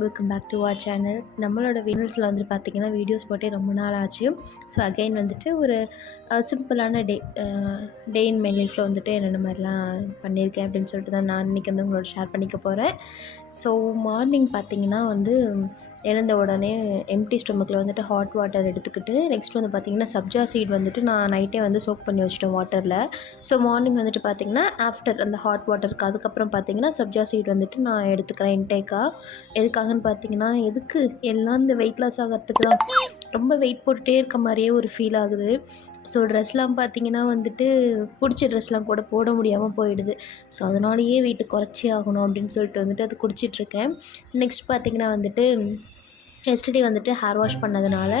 Welcome back to our channel. நம்மளோட வீடியோஸில் வந்துட்டு பார்த்திங்கன்னா வீடியோஸ் போட்டே ரொம்ப நாள் ஆச்சு. ஸோ அகைன் வந்துட்டு ஒரு சிம்பிளான டே இன் மை லைஃப்பில் வந்துட்டு என்னென்ன மாதிரிலாம் பண்ணியிருக்கேன் அப்படின்னு சொல்லிட்டு தான் நான் இன்றைக்கி வந்து உங்களோட ஷேர் பண்ணிக்க போகிறேன். ஸோ மார்னிங் பார்த்திங்கன்னா வந்து எழுந்த உடனே எம்டி ஸ்டொமக்கில் வந்துட்டு ஹாட் வாட்டர் எடுத்துக்கிட்டு நெக்ஸ்ட் வந்து பார்த்திங்கன்னா சப்ஜா சீட் வந்துட்டு நான் நைட்டே வந்து சோக் பண்ணி வச்சுட்டேன் வாட்டரில். ஸோ மார்னிங் வந்துட்டு பார்த்திங்கன்னா ஆஃப்டர் அந்த ஹாட் வாட்டருக்கு அதுக்கப்புறம் பார்த்திங்கன்னா சப்ஜா சீட் வந்துட்டு நான் எடுத்துக்கிறேன் இன்டேக்காக. எதுக்காகன்னு பார்த்திங்கன்னா எல்லாம் இந்த வெயிட் லாஸ் ஆகிறதுக்கு தான். ரொம்ப வெயிட் போட்டுகிட்டே இருக்க மாதிரியே ஒரு ஃபீல் ஆகுது. ஸோ ட்ரெஸ்லாம் பார்த்திங்கன்னா வந்துட்டு பிடிச்ச ட்ரெஸ்லாம் கூட போட முடியாமல் போயிடுது. ஸோ அதனாலேயே வெயிட்டு குறைச்சி ஆகணும் அப்படின்னு சொல்லிட்டு வந்துட்டு அது குடிச்சிட்ருக்கேன். நெக்ஸ்ட் பார்த்திங்கன்னா வந்துட்டு எஸ்டர்டே வந்துட்டு ஹேர் வாஷ் பண்ணதுனால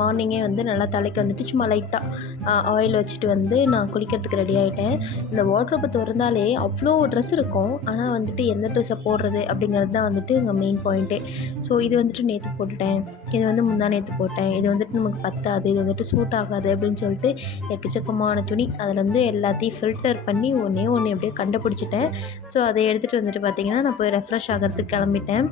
மார்னிங்கே வந்து நல்லா தலைக்கு வந்துட்டு சும்மா லைட்டாக ஆயில் வச்சுட்டு வந்து நான் குளிக்கிறதுக்கு ரெடி ஆகிட்டேன். இந்த வார்ட்ரோப்பை திறந்தாலே அவ்வளோ ட்ரெஸ் இருக்கும். ஆனால் வந்துட்டு எந்த ட்ரெஸ்ஸை போடுறது அப்படிங்கிறது தான் வந்துட்டு இங்கே மெயின் பாயிண்ட்டே. ஸோ இது வந்துட்டு நேற்று போட்டுட்டேன், இது வந்து முந்தா நேற்று போட்டேன், இது வந்துட்டு நமக்கு பத்தாது, இது வந்துட்டு சூட் ஆகாது அப்படின்னு சொல்லிட்டு எக்கச்சக்கமான துணி அதில் வந்து எல்லாத்தையும் ஃபில்டர் பண்ணி ஒன்றே எப்படியே கண்டுபிடிச்சிட்டேன். ஸோ அதை எடுத்துகிட்டு வந்துட்டு பார்த்திங்கன்னா நான் போய் ரெஃப்ரெஷ் ஆகிறதுக்கு கிளம்பிட்டேன்.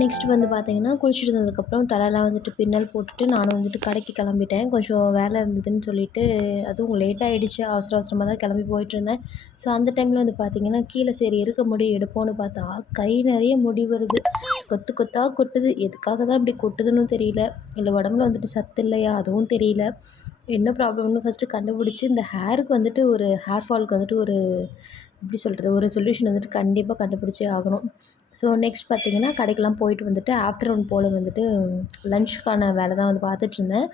நெக்ஸ்ட் வந்து பார்த்திங்கன்னா குளிச்சுட்டு வந்ததுக்கப்புறம் தலையெல்லாம் வந்துட்டு பின்னல் போட்டுட்டு நானும் வந்துட்டு கடைக்கு கிளம்பிட்டேன். கொஞ்சம் வேலை இருந்ததுன்னு சொல்லிவிட்டு அதுவும் லேட் ஆகிடுச்சு. அவசரமாக தான் கிளம்பி போயிட்டுருந்தேன். ஸோ அந்த டைமில் வந்து பார்த்திங்கன்னா கீழே சரி இருக்க முடி எடுப்போன்னு பார்த்தா கை நிறைய முடி வருது. கொத்து கொத்தாக கொட்டுது. எதுக்காக தான் இப்படி கொட்டுதுன்னு தெரியல. இல்லை உடம்புல வந்துட்டு சத்து இல்லையா அதுவும் தெரியல. என்ன ப்ராப்ளம்னு ஃபஸ்ட்டு கண்டுபிடிச்சி இந்த ஹேருக்கு வந்துட்டு ஒரு ஹேர் ஃபாலுக்கு வந்துட்டு ஒரு எப்படி சொல்கிறது ஒரு சொல்யூஷன் வந்துட்டு கண்டிப்பாக கண்டுபிடிச்சே ஆகணும். ஸோ நெக்ஸ்ட் பார்த்திங்கன்னா கடைக்கெலாம் போயிட்டு வந்துட்டு ஆஃப்டர்நூன் போல் வந்துட்டு லஞ்சுக்கான வேலை தான் வந்து பார்த்துட்ருந்தேன்.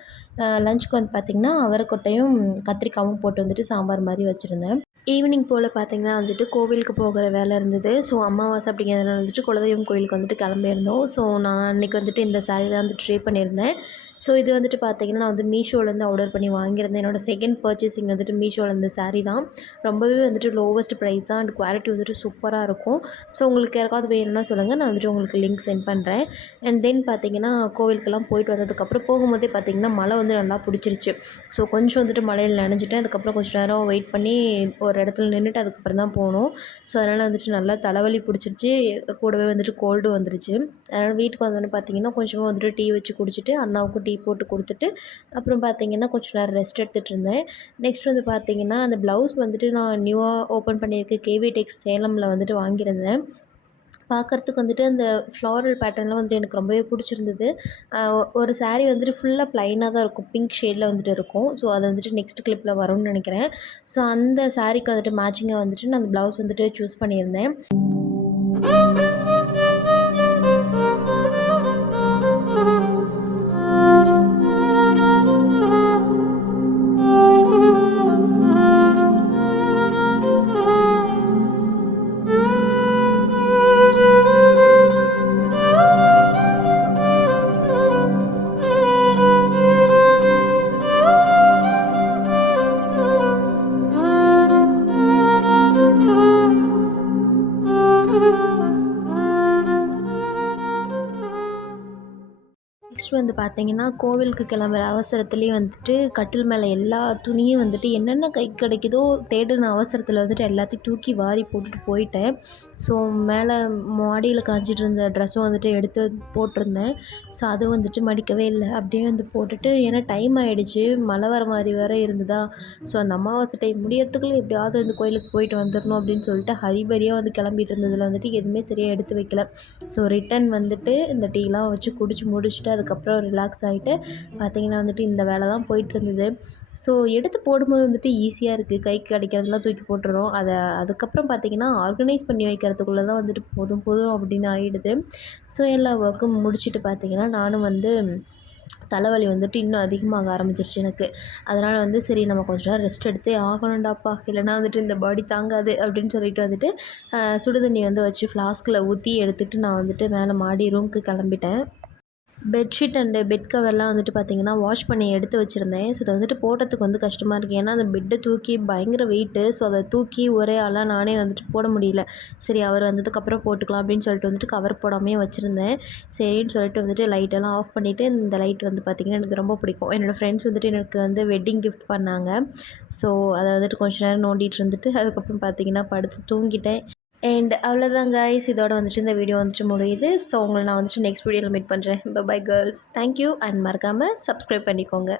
லஞ்சுக்கு வந்து பார்த்திங்கன்னா அவரைக்கொட்டையும் கத்திரிக்காயும் போட்டு வந்துட்டு சாம்பார் மாதிரி வச்சுருந்தேன். ஈவினிங் போல் பார்த்திங்கன்னா வந்துட்டு கோவிலுக்கு போகிற வேலை இருந்தது. ஸோ அமாவாசை அப்படிங்கிறதுனால வந்துட்டு குலதெய்வம் கோயிலுக்கு வந்துட்டு கிளம்பியிருந்தோம். ஸோ நான் அன்றைக்கி வந்துட்டு இந்த சாரீ தான் வந்து ட்ரை பண்ணியிருந்தேன். ஸோ இது வந்துட்டு பார்த்திங்கன்னா நான் வந்து மீஷோலேருந்து ஆர்டர் பண்ணி வாங்கியிருந்தேன். என்னோடய செகண்ட் பர்ச்சேசிங் வந்துட்டு மீஷோவில் இந்த சாரீ தான். ரொம்பவே வந்துட்டு லோவஸ்ட் ப்ரைஸ் தான் அண்ட் குவாலிட்டி வந்துட்டு சூப்பராக இருக்கும். ஸோ உங்களுக்கு யாருக்காவது வேணும்னா சொல்லுங்கள், நான் வந்துட்டு உங்களுக்கு லிங்க் சென்ட் பண்ணுறேன். அண்ட் தென் பார்த்திங்கன்னா கோவிலுக்கெல்லாம் போயிட்டு வந்ததுக்கப்புறம் போகும்போதே பார்த்திங்கன்னா மழை வந்து நல்லா பிடிச்சிருச்சு. ஸோ கொஞ்சம் வந்துட்டு மழையில் நனைஞ்சிட்டேன். அதுக்கப்புறம் கொஞ்சம் நேரம் வெயிட் பண்ணி ஒரு இடத்துல நின்றுட்டு அதுக்கப்புறம் தான் போனோம். ஸோ அதனால் வந்துட்டு நல்லா தலைவலி பிடிச்சிருச்சு. கூடவே வந்துட்டு கோல்டு வந்துருச்சு. அதனால் வீட்டுக்கு வந்தோடனே பார்த்திங்கன்னா கொஞ்சமாக வந்துட்டு டீ வச்சு குடிச்சிட்டு அண்ணாவுக்கும் டீ போட்டு கொடுத்துட்டு அப்புறம் பார்த்திங்கன்னா கொஞ்சம் நேரம் ரெஸ்ட் எடுத்துகிட்டு இருந்தேன். நெக்ஸ்ட் வந்து பார்த்திங்கன்னா அந்த ப்ளவுஸ் வந்துட்டு நான் நியூவாக ஓப்பன் பண்ணியிருக்க கேவி டெக்ஸ் சேலமில் வந்துட்டு வாங்கியிருந்தேன். பார்க்குறதுக்கு வந்துட்டு அந்த ஃப்ளாரல் பேட்டர்ன்லாம் வந்துட்டு எனக்கு ரொம்பவே பிடிச்சிருந்தது. ஒரு சாரீ வந்துட்டு ஃபுல்லாக ப்ளைனாக தான் இருக்கும். பிங்க் ஷேடில் வந்துட்டு இருக்கும். ஸோ அது வந்துட்டு நெக்ஸ்ட் கிளிப்பில் வரும்னு நினைக்கிறேன். ஸோ அந்த சாரீக்கு வந்துட்டு மேட்சிங்காக வந்துட்டு நான் அந்த ப்ளவுஸ் வந்துட்டு சூஸ் பண்ணியிருந்தேன். நெக்ஸ்ட் வந்து பார்த்திங்கன்னா கோவிலுக்கு கிளம்புற அவசரத்துலேயே வந்துட்டு கட்டில் மேலே எல்லா துணியும் வந்துட்டு என்னென்ன கைக்கு கிடைக்குதோ தேடின அவசரத்தில் வந்துட்டு எல்லாத்தையும் தூக்கி வாரி போட்டுட்டு போயிட்டேன். ஸோ மேலே மாடியில் காய்ச்சிட்டு இருந்த ட்ரெஸ்ஸும் வந்துட்டு எடுத்து போட்டிருந்தேன். ஸோ அதுவும் வந்துட்டு மடிக்கவே இல்லை. அப்படியே வந்து போட்டுட்டு ஏன்னா டைம் ஆகிடுச்சு, மழை வர மாதிரி வேறு இருந்ததா. ஸோ அந்த அமாவாசை டைம் முடியறதுக்குள்ளே எப்படியாவது இந்த கோயிலுக்கு போயிட்டு வந்துடணும் அப்படின்னு சொல்லிட்டு ஹரிபரியாக வந்து கிளம்பிட்டு இருந்ததில் வந்துட்டு எதுவுமே சரியாக எடுத்து வைக்கல. ஸோ ரிட்டன் வந்துட்டு இந்த டீலாம் வச்சு குடிச்சு முடிச்சுட்டு அதுக்கப்புறம் ரிலாக்ஸ் ஆகிட்டு பார்த்திங்கன்னா வந்துட்டு இந்த வேலை தான் போயிட்டுருந்தது. ஸோ எடுத்து போடும்போது வந்துட்டு ஈஸியாக இருக்குது. கைக்கு கிடைக்கிறதெல்லாம் தூக்கி போட்டுறோம். அதுக்கப்புறம் பார்த்திங்கன்னா ஆர்கனைஸ் பண்ணி வைக்கிறதுக்குள்ளே தான் வந்துட்டு போதும் அப்படின்னு ஆகிடுது. ஸோ எல்லா ஒர்க்கும் முடிச்சுட்டு பார்த்திங்கன்னா நானும் வந்து தலைவலி வந்துட்டு இன்னும் அதிகமாக ஆரம்பிச்சிருச்சு எனக்கு. அதனால் வந்து சரி நம்ம கொஞ்ச நேரம் ரெஸ்ட் எடுத்தே ஆகணும்டாப்பா, இல்லைனா வந்துட்டு இந்த பாடி தாங்காது அப்படின்னு சொல்லிட்டு வந்துட்டு சுடு தண்ணி வந்து வச்சு ஃப்ளாஸ்கில் ஊற்றி எடுத்துகிட்டு நான் வந்துட்டு மேலே மாடி ரூமுக்கு கிளம்பிட்டேன். பெட்ஷீட் அண்டு பெட் கவர்லாம் வந்துட்டு பார்த்திங்கன்னா வாஷ் பண்ணி எடுத்து வச்சுருந்தேன். ஸோ அதை வந்துட்டு போடுறதுக்கு வந்து கஷ்டமாக இருக்குது. ஏன்னா அந்த பெட்டை தூக்கி பயங்கர வெயிட்டு. ஸோ அதை தூக்கி ஒரே ஆளாக நானே வந்துட்டு போட முடியல. சரி அவர் வந்ததுக்கப்புறம் போட்டுக்கலாம் அப்படின்னு சொல்லிட்டு வந்துட்டு கவர் போடாமையே வச்சுருந்தேன். சரின்னு சொல்லிட்டு வந்துட்டு லைட்டெல்லாம் ஆஃப் பண்ணிவிட்டு, இந்த லைட் வந்து பார்த்திங்கன்னா எனக்கு ரொம்ப பிடிக்கும். என்னோடய ஃப்ரெண்ட்ஸ் வந்துட்டு எனக்கு வந்து வெட்டிங் கிஃப்ட் பண்ணாங்க. ஸோ அதை வந்துட்டு கொஞ்ச நேரம் நோண்டிகிட்டு இருந்துட்டு அதுக்கப்புறம் பார்த்திங்கன்னா படுத்து தூங்கிட்டேன். அண்ட் அவ்வளோதான் கைஸ், இதோட வந்துட்டு இந்த வீடியோ வந்துட்டு முடியுது. ஸோ உங்களை நான் வந்துட்டு நெக்ஸ்ட் வீடியோவில் மீட் பண்ணுறேன். பை கேர்ள்ஸ், தேங்க்யூ அண்ட் மறக்காமல் சப்ஸ்கிரைப் பண்ணிக்கோங்க.